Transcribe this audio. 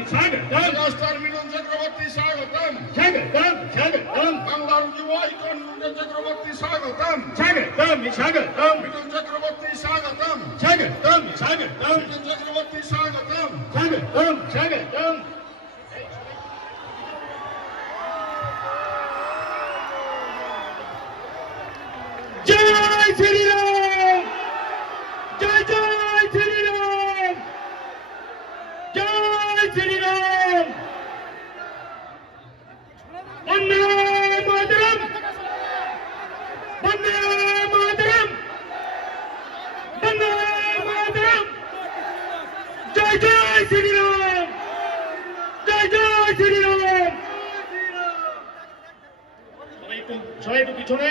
Megastar মিলন চক্রবর্তী স্বাগতম। বাংলার যুব আইকন মিলন চক্রবর্তী স্বাগতম। মিলন চক্রবর্তী স্বাগতম। মিলন চক্রবর্তী স্বাগতম। জয় শ্রীরাম, জয় জয় শ্রীরাম, জয় শ্রীরাম। বন্দে মাতরম, বন্দে মাতরম, বন্দে মাতরম। জয় জয় শ্রীরাম, জয় জয় শ্রীরাম। সবাই একটু পিছনে।